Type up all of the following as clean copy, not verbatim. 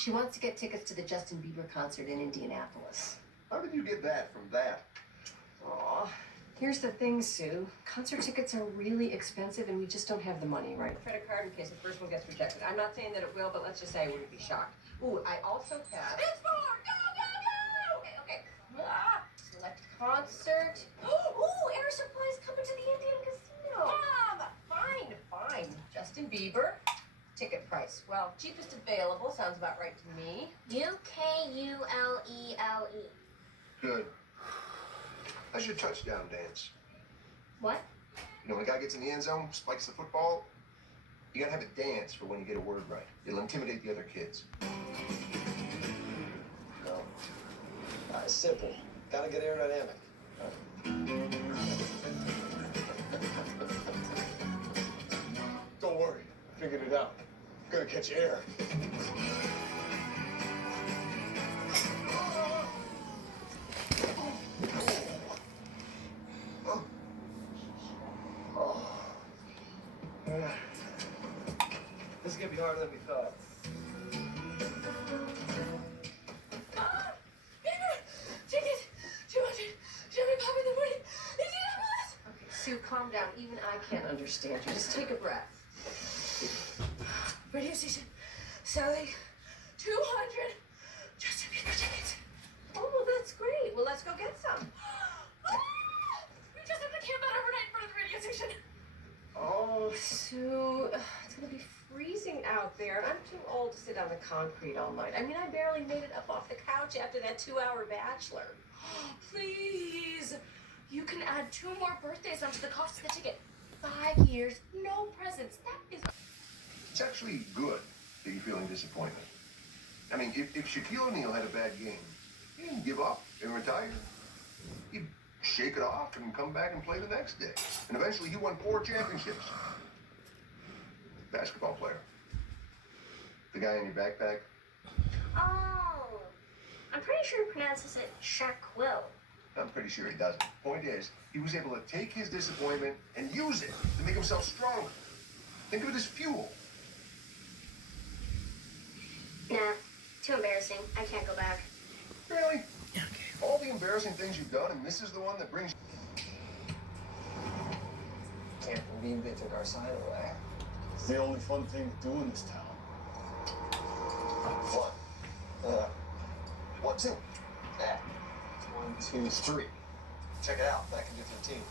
She wants to get tickets to the Justin Bieber concert in Indianapolis. How did you get that from that? Aw, here's the thing, Sue. Concert tickets are really expensive and we just don't have the money, right? Credit card in case the first one gets rejected. I'm not saying that it will, but let's just say I wouldn't be shocked. Ooh, I also have... It's more! Go, go, go! Okay. Ah, select concert. Ooh, Air Supply's coming to the Indian Casino. Fine. Justin Bieber. Ticket price. Well, cheapest available. Sounds about right to me. UKULELE. Good. How's your touchdown dance? What? You know, when a guy gets in the end zone, spikes the football, you gotta have a dance for when you get a word right. It'll intimidate the other kids. No. It's simple. Gotta get aerodynamic. Don't worry. I figured it out. I'm gonna catch air. This is gonna be harder than we thought. Ticket! 200! Should we pop in the morning? Indianapolis! Okay, Sue, calm down. Even I can't understand you. Just take a breath. Radio station. Selling 200 Justin Bieber tickets. Oh, well, that's great. Well, let's go get some. We just have to camp out overnight in front of the radio station. Oh, Sue, it's gonna be freezing out there. I'm too old to sit on the concrete all night. I mean, I barely made it up off the couch after that 2-hour bachelor. Please. You can add 2 more birthdays onto the cost of the ticket. 5 years, no presents. That is... It's actually good that you're feeling disappointment. I mean, if Shaquille O'Neal had a bad game, he didn't give up and retire. He'd shake it off and come back and play the next day. And eventually he won 4 championships. Basketball player. The guy in your backpack. Oh. I'm pretty sure he pronounces it Shaquille. I'm pretty sure he doesn't. Point is, he was able to take his disappointment and use it to make himself stronger. Think of it as fuel. Nah, too embarrassing. I can't go back. Really? Okay. All the embarrassing things you've done, and this is the one that brings... Can't believe they took our sign away. It's the only fun thing to do in this town. One. 1, 2. 1, 2, 3. Check it out. That can do 13.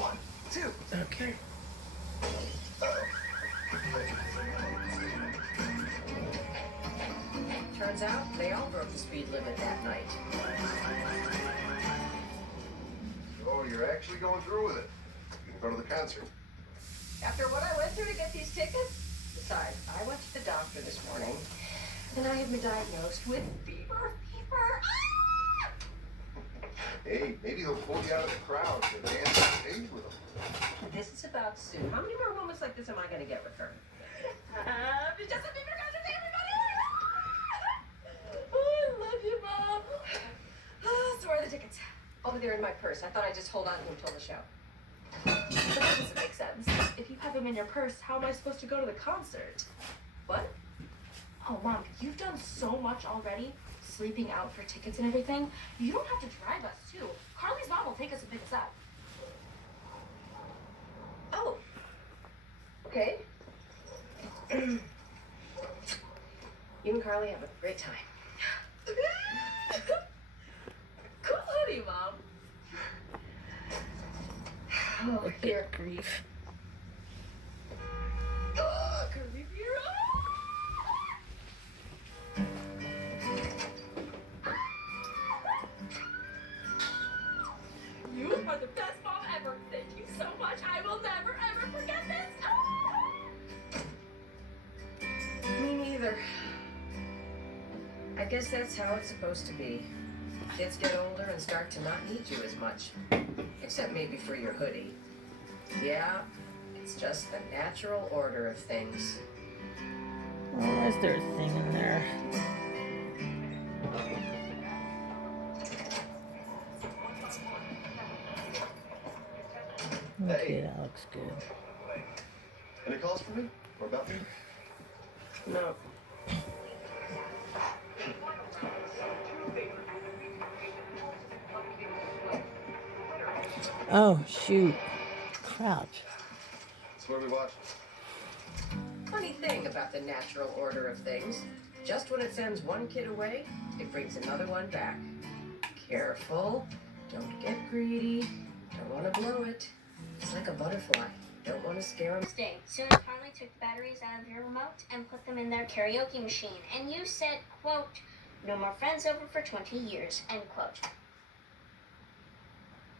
1, 2. Okay. Turns out they all broke the speed limit that night. Oh, you're actually going through with it. You can go to the concert. After what I went through to get these tickets? Besides, I went to the doctor this morning, and I have been diagnosed with fever. Ah! Hey, maybe he'll pull you out of the crowd to dance on stage with him. This is about Sue. How many more moments like this am I going to get with her? Justin Bieber concert, everybody! Oh, I love you, Mom. So where are the tickets? Over there in my purse. I thought I'd just hold on to them until the show. But that doesn't make sense. If you have them in your purse, how am I supposed to go to the concert? What? Oh, Mom, you've done so much already. Sleeping out for tickets and everything. You don't have to drive us, too. Carly's mom will take us and pick us up. Oh. Okay. You and Carly have a great time. Cool honey, Mom. Oh, here. Grief. Oh, Carly, you're You are the best mom ever. Thank you so much. I will never, ever forget this. Me neither. I guess that's how it's supposed to be. Kids get older and start to not need you as much. Except maybe for your hoodie. Yeah, it's just the natural order of things. Why is there a thing in there? Okay, that looks good. Any calls for me? Or about me? No. Oh, shoot. Crap. So what are we watching? Funny thing about the natural order of things. Just when it sends one kid away, it brings another one back. Careful. Don't get greedy. Don't want to blow it. It's like a butterfly. Don't want to scare them. Day. Soon as Carly took the batteries out of your remote and put them in their karaoke machine, and you said, quote, "No more friends over for 20 years," end quote.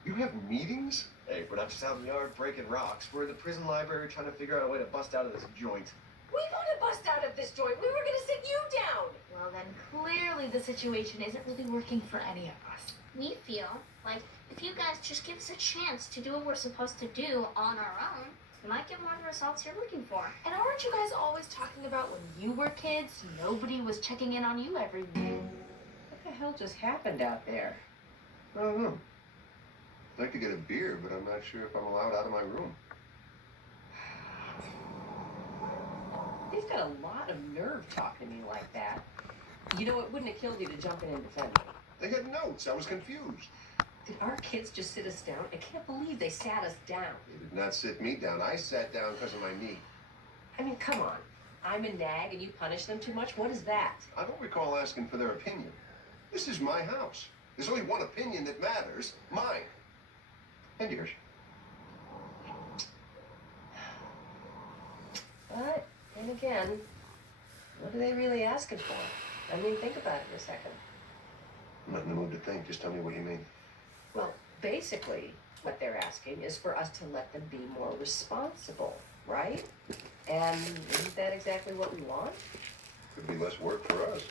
You have meetings? Hey, we're not just out in the yard breaking rocks. We're in the prison library trying to figure out a way to bust out of this joint. We want to bust out of this joint. We were going to sit you down. Well, then clearly the situation isn't really working for any of us. We feel like if you guys just give us a chance to do what we're supposed to do on our own, we might get more of the results you're looking for. And aren't you guys always talking about when you were kids, nobody was checking in on you every week? What the hell just happened out there? I don't know. I'd like to get a beer, but I'm not sure if I'm allowed out of my room. You've got a lot of nerve talking to me like that. You know, it wouldn't have killed you to jump in and defend me. They had notes. I was confused. Did our kids just sit us down? I can't believe they sat us down. They did not sit me down. I sat down because of my knee. I mean, come on. I'm a nag and you punish them too much? What is that? I don't recall asking for their opinion. This is my house. There's only one opinion that matters. Mine. And yours. But, then again, what are they really asking for? I mean, think about it for a second. I'm not in the mood to think. Just tell me what you mean. Well, basically, what they're asking is for us to let them be more responsible, right? And isn't that exactly what we want? Could be less work for us.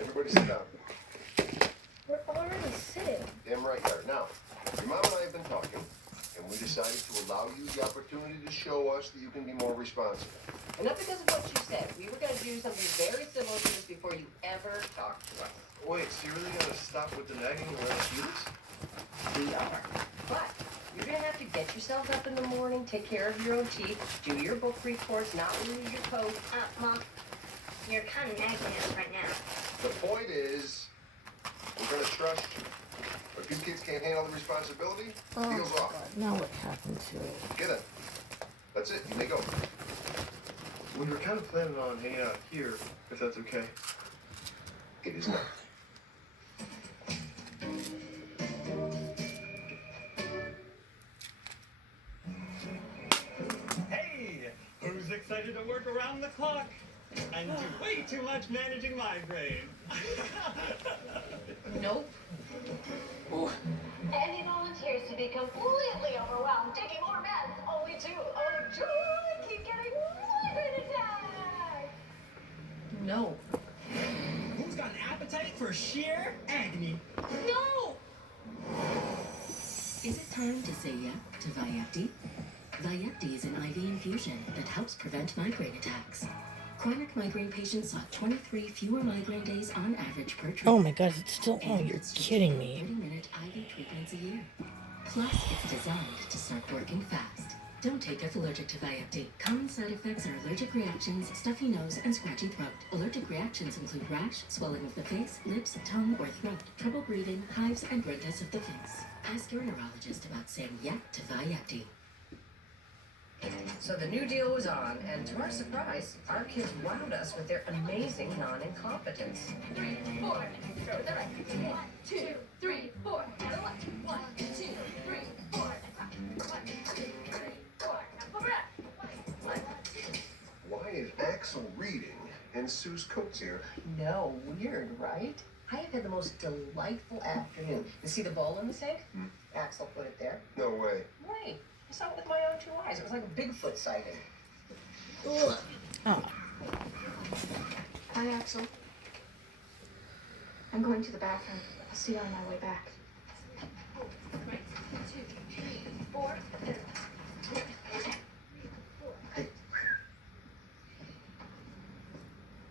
Everybody sit down. We're already sitting. Damn right you are. Now, your mom and I have been talking, and we decided to allow you the opportunity to show us that you can be more responsible. And not because of what you said. We were going to do something very similar to this before you ever talked to us. Wait, so you're really gonna stop with the nagging and let us do this? We are. But you're going to have to get yourselves up in the morning, take care of your own teeth, do your book reports, not lose your coat. Mom, you're kind of nagging us right now. The point is, we're going to trust you. But if you kids can't handle the responsibility, deal's off. Now what happened to it? Get it. That's it. You may go. We were kind of planning on hanging out here, if that's okay. It is not. Hey, who's excited to work around the clock and do way too much managing migraine? Nope. Any volunteers to be completely overwhelmed, taking more meds, only to, oh joy, keep getting migraine attacks! No. Who's got an appetite for sheer agony? No! Is it time to say yeah to Vyepti? Vyepti is an IV infusion that helps prevent migraine attacks. Chronic migraine patients saw 23 fewer migraine days on average per treatment. Oh my god, it's still. Oh, you're kidding me. 30-minute IV treatments a year. Plus, it's designed to start working fast. Don't take if allergic to Vyepti. Common side effects are allergic reactions, stuffy nose, and scratchy throat. Allergic reactions include rash, swelling of the face, lips, tongue, or throat, trouble breathing, hives, and redness of the face. Ask your neurologist about saying yeah to Vyepti. So the new deal was on, and to our surprise, our kids wowed us with their amazing non-incompetence. 3, 4, throw the right. 1, 2, 3, 4, and a left. 1, 2, 3, 4, and clap. 1, 2, 3, 4, and pull back. 1, 2. Why is Axel reading and Sue's coat's here? No, weird, right? I have had the most delightful afternoon. You see the bowl in the sink? Axel put it there. No way. Right. I saw it with my own 2 eyes. It was like a Bigfoot sighting. Oh. Hi, Axel. I'm going to the bathroom. I'll see you on my way back. 1, 2, 3, 4, and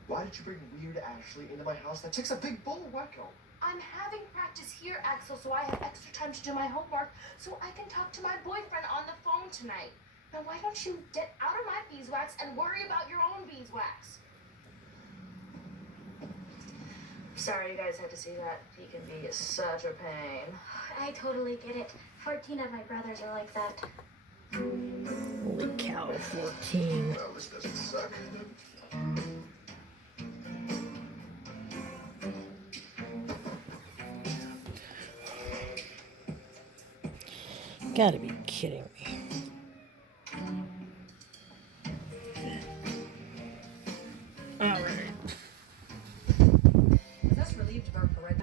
Why did you bring weird Ashley into my house? That chick's a big bull wacko. I'm having practice here, Axel, so I have extra time to do my homework so I can talk to my boyfriend on the phone tonight. Now, why don't you get out of my beeswax and worry about your own beeswax? Sorry you guys had to see that. He can be such a pain. I totally get it. 14 of my brothers are like that. Holy cow, 14. Well, this doesn't suck. Gotta be kidding me.